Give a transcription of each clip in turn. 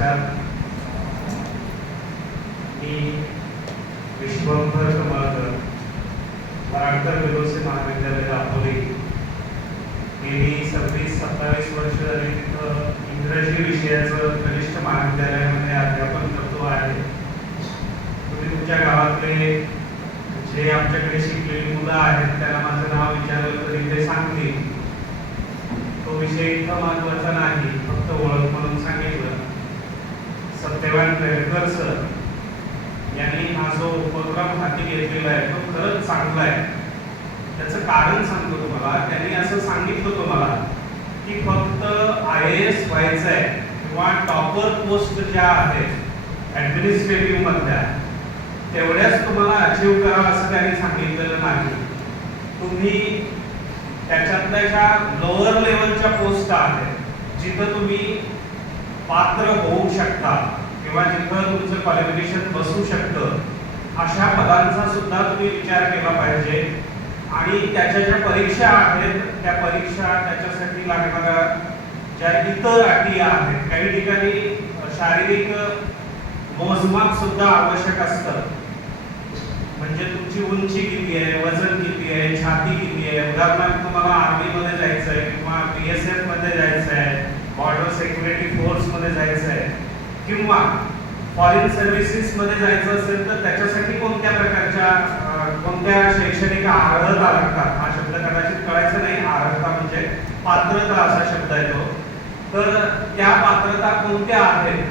नमस्कार. मी विश्वंभर कमळकर मराठकर विरोसी महाविद्यालय दापोली गेली सव्वीस सत्तावीस वर्ष झाली तिथं इंग्रजी विषयाचं कनिष्ठ महाविद्यालयामध्ये अध्यापन करतो आहे. तुम्ही तुमच्या गावातले जे आमच्याकडे शिकलेली मुलं आहेत त्यांना माझं नाव विचारलं तरी ते सांगतील. तो विषय इतका महत्त्वाचा नाही फक्त ओळख म्हणून सांगेल सत्यवान पेडकर सर यांनी हा जो उपक्रम हाती घेतलेला आहे तो खरंच चांगला आहे. त्याचं कारण सांगतो तुम्हाला. त्यांनी असं सांगितलं तुम्हाला की फक्त आय ए एस व्हायचं आहे किंवा टॉपर पोस्ट ज्या आहेत ऍडमिनिस्ट्रेटिव्ह मधल्या तेवढ्याच तुम्हाला अचीव करा असं त्यांनी सांगितलेलं नाही. तुम्ही त्याच्यातल्या ज्या लोअर लेवलच्या पोस्ट आहेत जिथं तुम्ही पात्र होऊ शकता किंवा जिथं तुमचं क्वालिफिकेशन बसू शकतं अशा पदांचा सुद्धा तुम्ही विचार केला पाहिजे. आणि त्याच्या ज्या परीक्षा आहेत त्या परीक्षा त्याच्यासाठी लागणाऱ्या ज्या इतर अटी आहेत काही ठिकाणी शारीरिक मोजमाप सुद्धा आवश्यक असतं. म्हणजे तुमची उंची किती आहे वजन किती आहे छाती किती आहे उदाहरणार्थ तुम्हाला आर्मी मध्ये जायचं आहे किंवा बी एस एफमध्ये जायचं आहे बॉर्डर सिक्युरिटी फोर्समध्ये जायचं आहे किंवा फॉरेन सर्व्हिसेस मध्ये जायचं असेल तर त्याच्यासाठी कोणत्या प्रकारच्या कोणत्या शैक्षणिक अर्हता लागतात? हा शब्द कदाचित कळायचा नाही. अर्हता म्हणजे पात्रता असा शब्द येतो तर त्या पात्रता कोणत्या आहेत?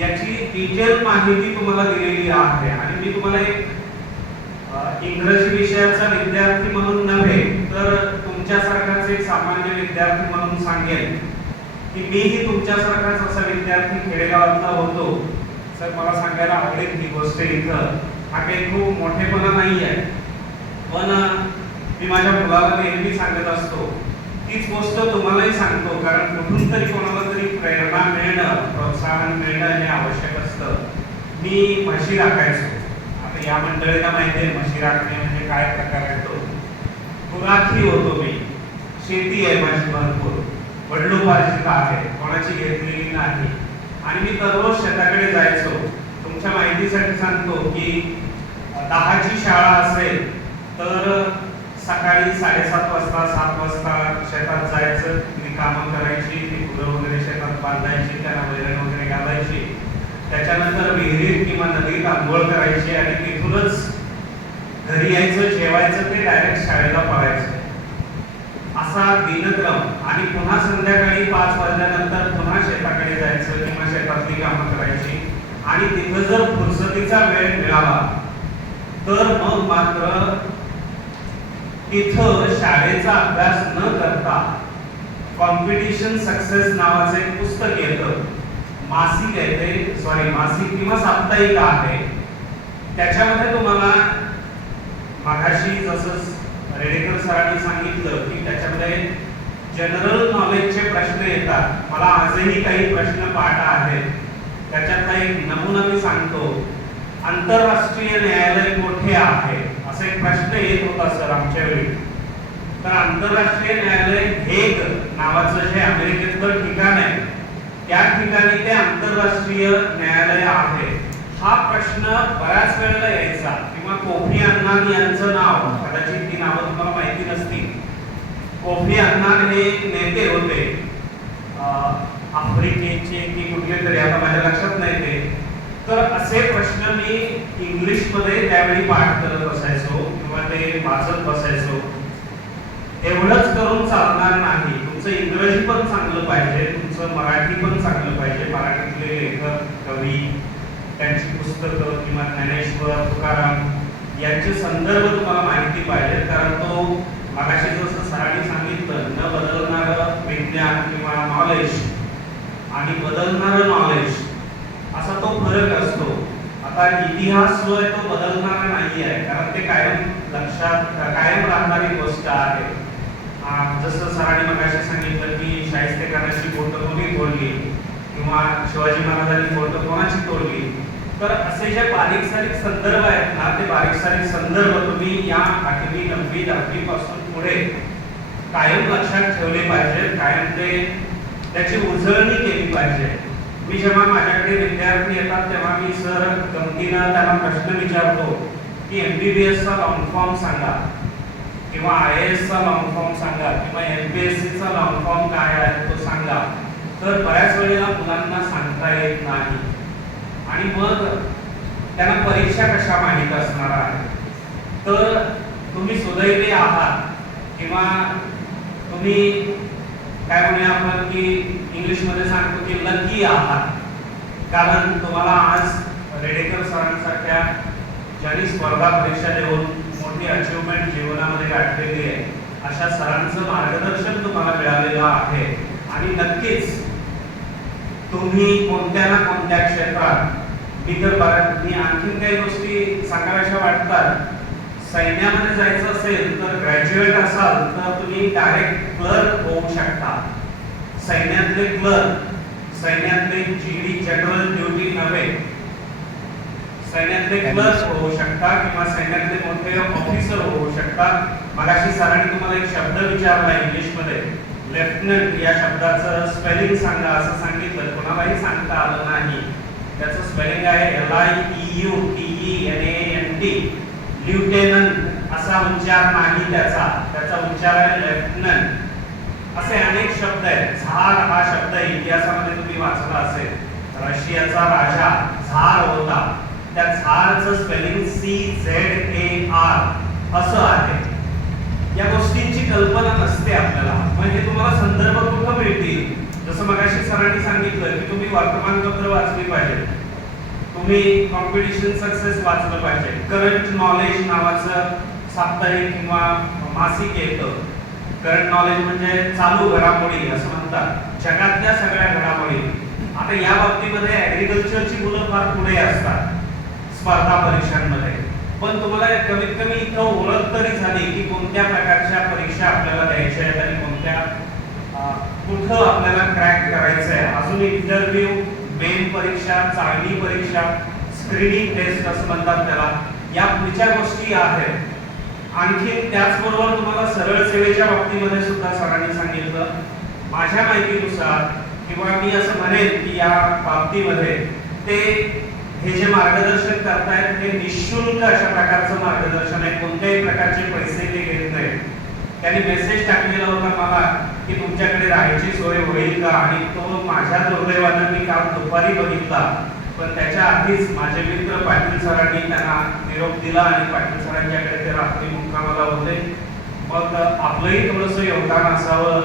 याची डिटेल माहिती तुम्हाला दिलेली आहे. आणि मी तुम्हाला एक इंग्रजी विषयाचा विद्यार्थी म्हणून नव्हे तर तुमच्यासारखाच एक सामान्य विद्यार्थी म्हणून सांगेल की मीही तुमच्यासारखाच असा विद्यार्थी खेडेगावातला होतो. सर मला सांगायला आवडेल ही गोष्ट इथं. हा काही खूप मोठेपणा नाही आहे पण मी माझ्या मुलाला नेहमी सांगत असतो तीच गोष्ट तुम्हालाही सांगतो कारण कुठून तरी कोणाला तरी प्रेरणा मिळणं प्रोत्साहन मिळणं हे आवश्यक असतं. मी म्हशी राखायचो आता या मंडळीला माहिती आहे म्हशी राखणे म्हणजे काय प्रकार आहे तो? गुराखी होतो मी. शेती आहे माझी भरपूर. वडलोपार्जित आहे. कोणाची घेतलेली नाही. आणि मी दररोज शेताकडे जायचो. तुमच्या माहितीसाठी सांगतो की दहाची शाळा असेल तर सकाळी साडेसात वाजता सात वाजता शेतात जायचं. मी कामं करायची ती फुलं वगैरे शेतात बांधायची त्यांना वैरण वगैरे घालायची. त्याच्यानंतर विहिरीत किंवा नदीत आंघोळ करायची आणि तिथूनच घरी यायचं जेवायचं ते डायरेक्ट शाळेला पळायचं. असा दिनक्रम. आणि पुन्हा संध्याकाळी पाच वाजल्यानंतर पुन्हा शेताकडे जायचं किंवा शेतातली कामं करायची. आणि तिथं जर फुरसतीचा वेळ मिळाला तर मग मात्र तिथं शाळेचा अभ्यास न करता कॉम्पिटिशन सक्सेस नावाचं एक पुस्तक येतं. मासिक आहे ते सॉरी मासिक किंवा साप्ताहिक आहे. त्याच्यामध्ये तुम्हाला मागाशी जसं रेडेकर सरांनी सांगितलं की त्याच्यामध्ये जनरल नॉलेजचे प्रश्न येतात. मला आजही काही प्रश्न पाठ आहेत. त्याच्यातला एक नमुना मी सांगतो. आंतरराष्ट्रीय न्यायालय कोठे आहे? असा एक प्रश्न येत होता सर आमच्या वेळी. तर आंतरराष्ट्रीय न्यायालय हेग नावाचं जे अमेरिकेतलं ठिकाण आहे त्या ठिकाणी ते आंतरराष्ट्रीय न्यायालय आहे. हा प्रश्न बऱ्याच वेळेला यायचा. किंवा कोफी अन्नान यांचं नाव कदाचित ती नावं तुम्हाला माहिती नसतील. कोफी अन्नान हे नेते होते. आफ्रिकेचे की कुठले तरी आता माझ्या लक्षात नाही ते. तर असे प्रश्न मी इंग्लिशमध्ये त्यावेळी पाठ करत असायचो किंवा ते वाचत बसायचो. एवढंच करून चालणार नाही. तुमचं इंग्रजी पण चांगलं पाहिजे तुमचं मराठी पण चांगलं पाहिजे. मराठीतले लेखक कवी त्यांची पुस्तकं किंवा ज्ञानेश्वर तुकाराम यांचे संदर्भ तुम्हाला माहिती पाहिजे कारण तो मागाशी जसं सरांनी सांगितलं न बदलणारं विज्ञान किंवा नॉलेज आणि बदलणारं नॉलेज असा तो फरक असतो. आता इतिहास जो आहे तो बदलणारा नाही आहे कारण ते कायम लक्षात कायम राहणारी गोष्ट आहे. जसं सरांनी मगाशी सांगितलं की शाहिस्तेखानाची बोटं कोणी बोलली किंवा शिवाजी महाराजांनी बोलतो कोणाची तोडली? तर असे जे बारीक सारीक संदर्भ आहेत ना ते बारीक सारीक संदर्भ तुम्ही या आठवी नववी दहावी पासून पुढे कायम लक्षात ठेवले पाहिजे. कायम ते त्याची उजळणी केली पाहिजे. मी जेव्हा माझ्याकडे विद्यार्थी येतात तेव्हा मी सर गमतीनं त्यांना प्रश्न विचारतो की एम बी बी एसचा लॉंग फॉर्म सांगा किंवा आय एसचा लॉंग फॉर्म सांगा किंवा एम पी एस सीचा लॉंग फॉर्म काय आहे तो सांगा. तर बऱ्याच वेळेला मुलांना सांगता येत नाही. आणि मग त्यांना परीक्षा कशा माहीत असणार आहे तर तुम्ही सुदैवी आहात किंवा तुम्ही काय म्हणूया आपण की इंग्लिशमध्ये सांगतो की लकी आहात. कारण तुम्हाला आज रेडेकर सरांसारख्या ज्यांनी स्पर्धा परीक्षा देऊन मोठी अचिव्हमेंट जीवनामध्ये गाठलेली आहे अशा सरांचं मार्गदर्शन तुम्हाला मिळालेलं आहे. आणि नक्कीच तुम्ही कोणत्या ना कोणत्या क्षेत्रात मी तर बऱ्याच मी आणखीन काही गोष्टी सांगाव्याशा वाटतात. सैन्यामध्ये जायचं असेल तर ग्रॅज्युएट असाल तर तुम्ही डायरेक्ट क्लर्क होऊ शकता. सैन्यातले क्लर्क सैन्यातले जीडी जनरल ड्युटी नव्हे. सैन्यातले क्लर्क होऊ शकता किंवा सैन्यातले मोठे ऑफिसर होऊ शकता. मगाशी सरांनी तुम्हाला एक शब्द विचारला इंग्लिशमध्ये लेफ्टनंट या शब्दाचं स्पेलिंग सांगा असं सांगितलं. कोणालाही सांगता आलं नाही. त्याचं स्पेलिंग आहे L I E U T E N A N T lieutenant असा उच्चार नाही त्याचा. त्याचा उच्चार आहे लेफ्टनंट असे अनेक शब्द आहेत. झार हा शब्द इतिहासामध्ये तुम्ही वाचला असेल. रशियाचा राजा झार होता. त्या झारचं spelling C Z A R असं आहे. या गोष्टींची कल्पना नसते आपल्याला. म्हणजे तुम्हाला संदर्भ कुठं मिळतील? जसं मगाशी सरांनी सांगितलं की तुम्ही वर्तमानपत्र वाचली पाहिजे. तुम्ही कॉम्पिटिशन सक्सेस वाचलं पाहिजे. करंट नॉलेज नावाचं साप्ताहिक किंवा मासिक येतं. करंट नॉलेज म्हणजे चालू घडामोडी असं म्हणतात. जगातल्या सगळ्या घडामोडी. आता या बाबतीमध्ये ऍग्रिकल्चरची मुलं फार पुढे असतात. स्पर्धा परीक्षांमध्ये. पण तुम्हाला कमीत कमी इथं ओळख तरी झाली की कोणत्या प्रकारच्या परीक्षा आपल्याला द्यायच्या आहेत आणि कोणत्या कुठं आपल्याला क्रॅक करायचं आहे. अजून इंटरव्ह्यू मेन परीक्षा चांगली परीक्षा स्क्रीनिंग टेस्ट असं म्हणतात त्याला. या पुढच्या गोष्टी आहेत. आणखी त्याचबरोबर तुम्हाला सरळ सेवेच्या बाबतीमध्ये सुद्धा सरांनी सांगितलं. माझ्या माहितीनुसार किंवा मी असं म्हणेन की या बाबतीमध्ये ते हे जे मार्गदर्शन करतायत हे निशुल्क अशा प्रकारचं मार्गदर्शन आहे. कोणत्याही प्रकारचे पैसे ते घेत नाहीत. त्यांनी मेसेज टाकलेला होता मला की तुमच्याकडे राहायची सोय होईल का? आणि तो माझ्या दुर्दैवानं मी काल दुपारी बघितला. पण त्याच्या आधीच माझे मित्र पाटील सरांनी त्यांना निरोप दिला आणि पाटील सरांच्याकडे ते रात्री मुक्कामाला होते. मग आपलंही थोडंसं योगदान असावं.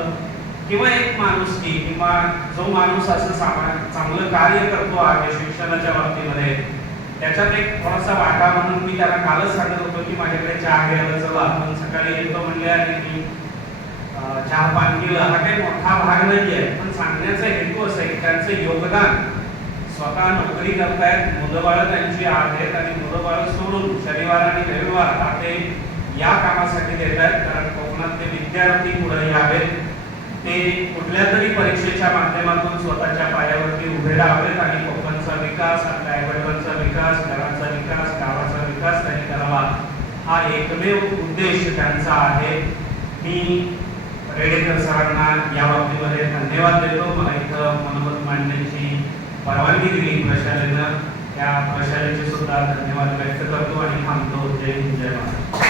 किंवा एक माणूस की किंवा जो माणूस असं सामा- चांगलं कार्य करतो आहे शिक्षणाच्या बाबतीमध्ये त्याच्यात एक थोडासा वाटा म्हणून मी त्याला कालच सांगत होतो की माझ्याकडे चहा घ्यायला चला. आपण सकाळी येतो म्हणले आणि मी चहा पान केलं. हा काही मोठा भाग नाहीये पण सांगण्याचा हेतू असं आहे की त्यांचं योगदान स्वतः नोकरी करतायत मुलं बाळं त्यांची आहेत आणि मुलं बाळं सोडून शनिवार आणि रविवार हा ते या कामासाठी देत आहेत कारण कोकणातले विद्यार्थी पुढे यावेत. ते कुठल्या तरी परीक्षेच्या माध्यमातून स्वतःच्या पायावरती उभे राहावेत आणि कोकणचा विकास आपल्या आईवडिलांचा विकास घराचा विकास गावाचा विकास त्यांनी करावा. हा एकमेव उद्देश त्यांचा आहे. मी रेडेकर सरांना या बाबतीमध्ये धन्यवाद देतो. मला इथं मनोमत मांडण्याची परवानगी दिली प्रशालेनं. त्या प्रशालेचे सुद्धा धन्यवाद व्यक्त करतो आणि थांबतो. जय हिंद जय महाराज